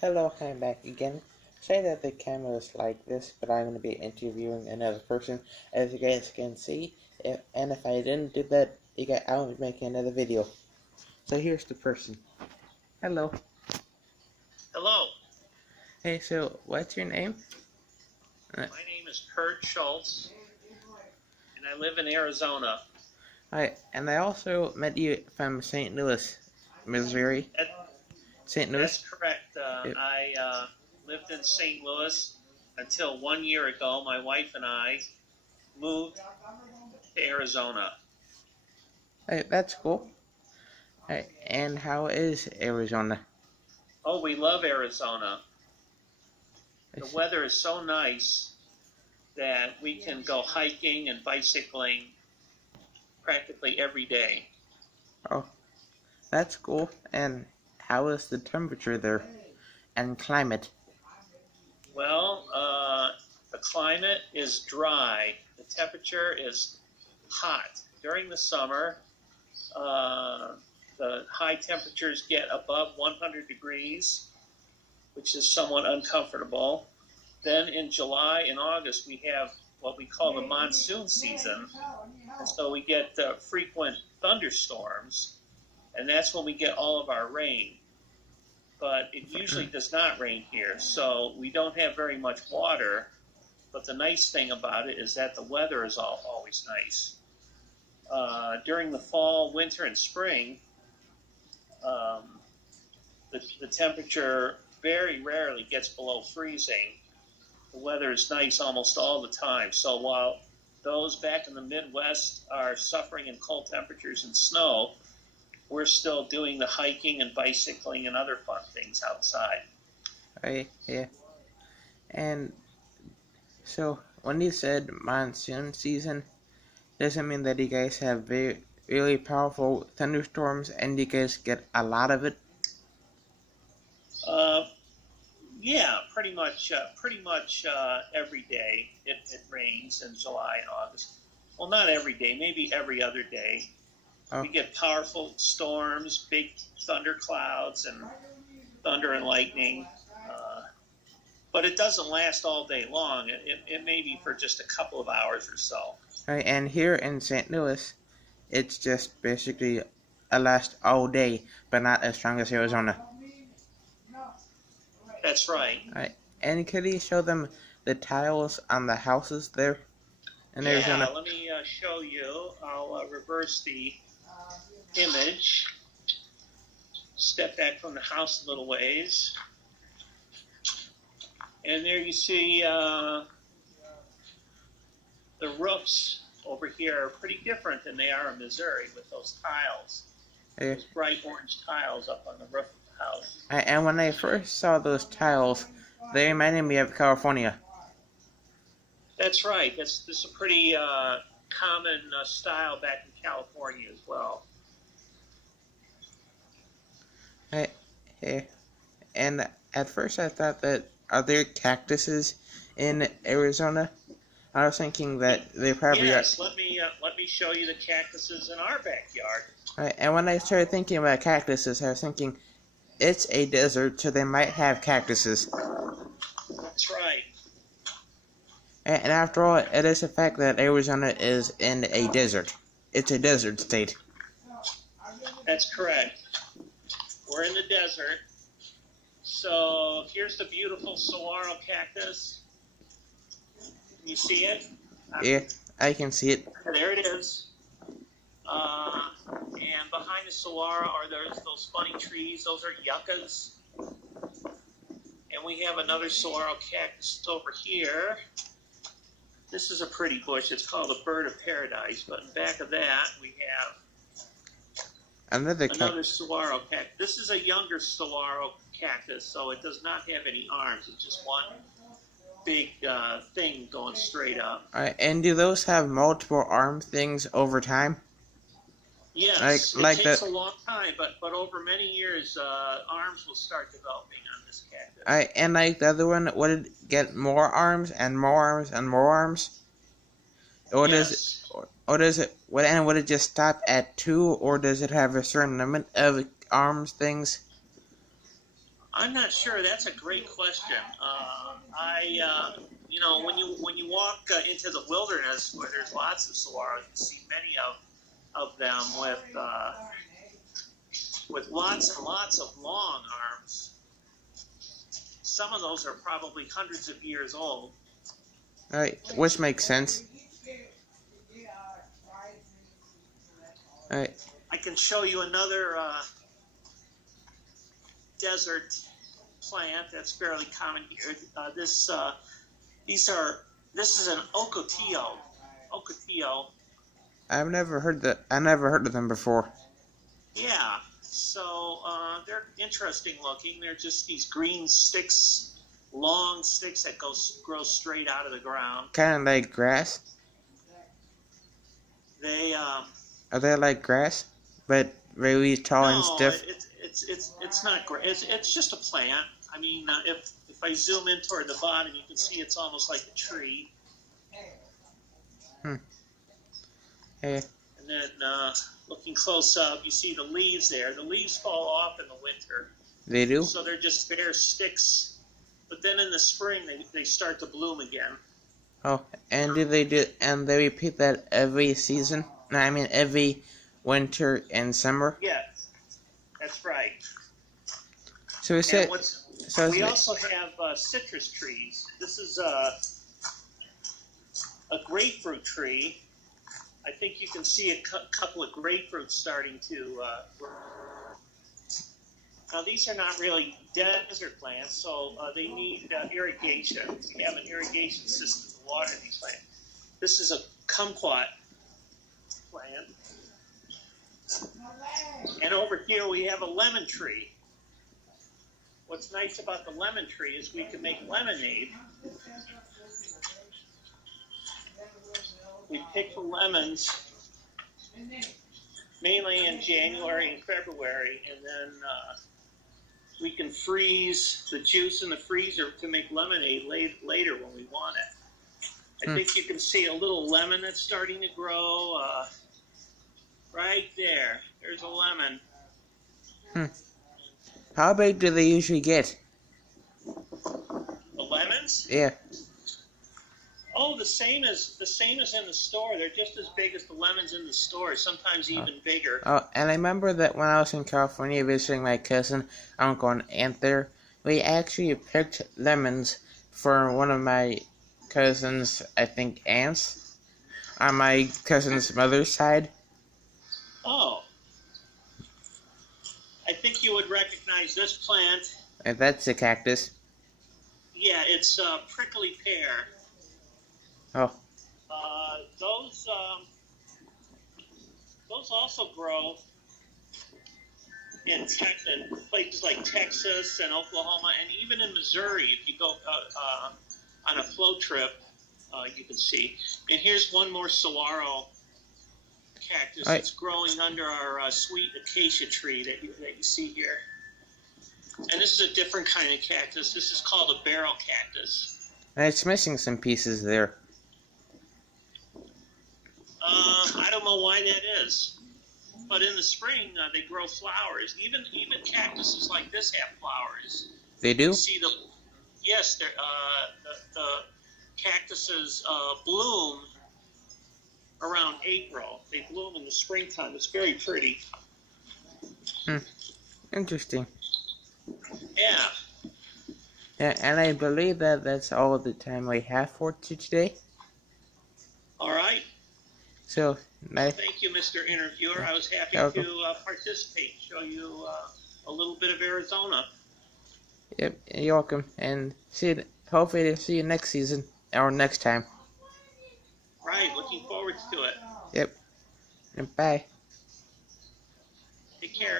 Hello, I'm back again. Say that the camera is like this, but I'm going to be interviewing another person, as you guys can see. And if I didn't do that, I would be making another video. So here's the person. Hello. Hello. Hey, so what's your name? My name is Kurt Schultz, and I live in Arizona. Hi, and I also met you from St. Louis, Missouri. St. Louis? That's correct. Yep. I lived in St. Louis until 1 year ago. My wife and I moved to Arizona. Hey, that's cool. Hey, and how is Arizona? Oh, we love Arizona. The weather is so nice that we can go hiking and bicycling practically every day. Oh, that's cool. And how is the temperature there and climate? Well, the climate is dry. The temperature is hot. During the summer, the high temperatures get above 100 degrees, which is somewhat uncomfortable. Then in July and August, we have what we call the monsoon season. And so we get frequent thunderstorms, and that's when we get all of our rain. But it usually does not rain here, so we don't have very much water. But the nice thing about it is that the weather is always nice. During the fall, winter, and spring, the temperature very rarely gets below freezing. The weather is nice almost all the time. So while those back in the Midwest are suffering in cold temperatures and snow, we're still doing the hiking and bicycling and other fun things outside. Right, yeah. And so when you said monsoon season, does it mean that you guys have really powerful thunderstorms and you guys get a lot of it? Yeah, pretty much every day it rains in July and August. Well, not every day, maybe every other day. Oh. We get powerful storms, big thunder clouds, and thunder and lightning. But it doesn't last all day long. It may be for just a couple of hours or so. Right, and here in St. Louis, it's just basically a last all day, but not as strong as Arizona. That's right. Right, and could you show them the tiles on the houses there in Arizona? Yeah, let me show you. I'll reverse the image. Step back from the house a little ways. And there you see the roofs over here are pretty different than they are in Missouri with those tiles. Yeah. Those bright orange tiles up on the roof of the house. And when I first saw those tiles, they reminded me of California. That's right. This is a pretty common style back in California as well. Hey, and at first I thought that, are there cactuses in Arizona? I was thinking that they probably yes, are. Let me show you the cactuses in our backyard. Right, and when I started thinking about cactuses, I was thinking it's a desert, so they might have cactuses. That's right. And after all, it is a fact that Arizona is in a desert. It's a desert state. That's correct. We're in the desert. So here's the beautiful saguaro cactus. Can you see it? Yeah, I can see it. There it is. And behind the saguaro are those funny trees. Those are yuccas. And we have another saguaro cactus over here. This is a pretty bush. It's called a bird of paradise. But in back of that, we have another saguaro cactus. This is a younger saguaro cactus, so it does not have any arms. It's just one big thing going straight up. And do those have multiple arm things over time? Yes, it takes a long time, but over many years, arms will start developing on this cactus. And like the other one, would it get more arms and more arms and more arms? Or yes. Would it just stop at 2, or does it have a certain limit of arms things? I'm not sure. That's a great question. When you walk into the wilderness where there's lots of saguaros, you see many of them with lots and lots of long arms. Some of those are probably hundreds of years old. Alright, which makes sense. Alright. I can show you another desert plant that's fairly common here. This is an ocotillo. Ocotillo. I've never heard of them before. Yeah. So they're interesting looking. They're just these green sticks, long sticks that grow straight out of the ground. Kind of like grass. They Are they like grass, but really tall and stiff? It's not grass. It's just a plant. I mean, if I zoom in toward the bottom, you can see it's almost like a tree. Hey. And then looking close up, you see the leaves there. The leaves fall off in the winter. They do? So they're just bare sticks. But then in the spring, they start to bloom again. Oh, and they repeat that every season? No, I mean every winter and summer? Yeah, that's right. So we also have citrus trees. This is a grapefruit tree. I think you can see a couple of grapefruits starting to grow. Now, these are not really desert plants, so they need irrigation. We have an irrigation system to water these plants. This is a kumquat plant. And over here we have a lemon tree. What's nice about the lemon tree is we can make lemonade. We pick the lemons mainly in January and February, and then we can freeze the juice in the freezer to make lemonade later when we want it. I think you can see a little lemon that's starting to grow right there. There's a lemon. How big do they usually get? The lemons? Yeah. Oh, the same as in the store. They're just as big as the lemons in the store, sometimes even bigger. Oh, and I remember that when I was in California visiting my cousin, uncle, and aunt there, we actually picked lemons for one of my cousin's, I think, aunts, on my cousin's mother's side. Oh. I think you would recognize this plant. And that's a cactus. Yeah, it's prickly pear. Oh. Those also grow in places like Texas and Oklahoma, and even in Missouri. If you go on a float trip, you can see. And here's one more saguaro cactus that's growing under our sweet acacia tree that you see here. And this is a different kind of cactus. This is called a barrel cactus. And it's missing some pieces there. I don't know why that is. But in the spring, they grow flowers. Even cactuses like this have flowers. They do? You see yes, the cactuses bloom around April. They bloom in the springtime. It's very pretty. Interesting. Yeah. Yeah, and I believe that that's all the time we have for today. All right. So, thank you, Mr. Interviewer. I was happy to participate, show you a little bit of Arizona. Yep, you're welcome. And hopefully see you next season, or next time. Right, looking forward to it. Yep. And bye. Take care.